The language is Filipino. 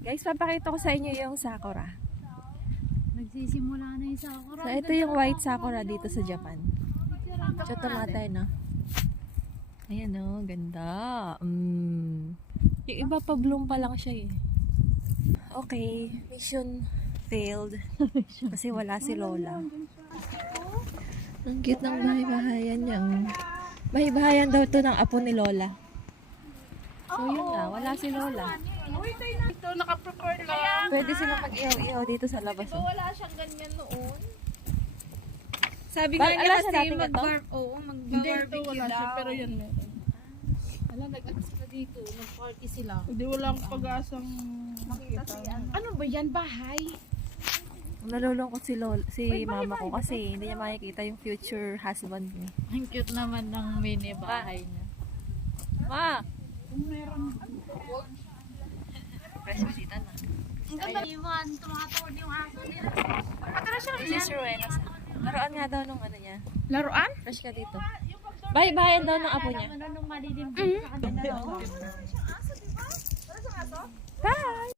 Guys, papakita ko sa inyo yung sakura. Nagsisimula na yung sakura. So, ito yung white sakura dito sa Japan. Chotomate, no? Ayan, no? Ganda. Yung iba pa bloom pa lang siya, eh. Okay, mission failed. Kasi wala si Lola. Ang cute ng bahay-bahayan niya. Bahay-bahayan daw to ng apo ni Lola. So, yun nga. Wala si Lola. Ito, naka-prepared lang. Pwede silang mag-ihaw-ihaw dito sa labas. Diba Oh. wala siyang ganyan noon? Sabi Bal- nga niya ala sa kasi dating ganito? mag-barbecue Wala siya, daw. pero yan meron. Wala, nag-ano sila dito. Nag-party sila. Hindi walang pag-asang makita. Ano ba yan? Bahay? Nalulungkot si mama ko kasi hindi niya makikita yung future husband niya. Ang cute naman ng mini bahay niya. Ma! Kung meron, Fresh visita na. Ang ganda. Iwan, tumatawad yung aso nila. Si Sir Wenas. Laruan nga daw nung ano niya. Laruan? Fresh ka dito. Bye-bye daw ng apo niya. Ano nung madilim sa kanila. Bye!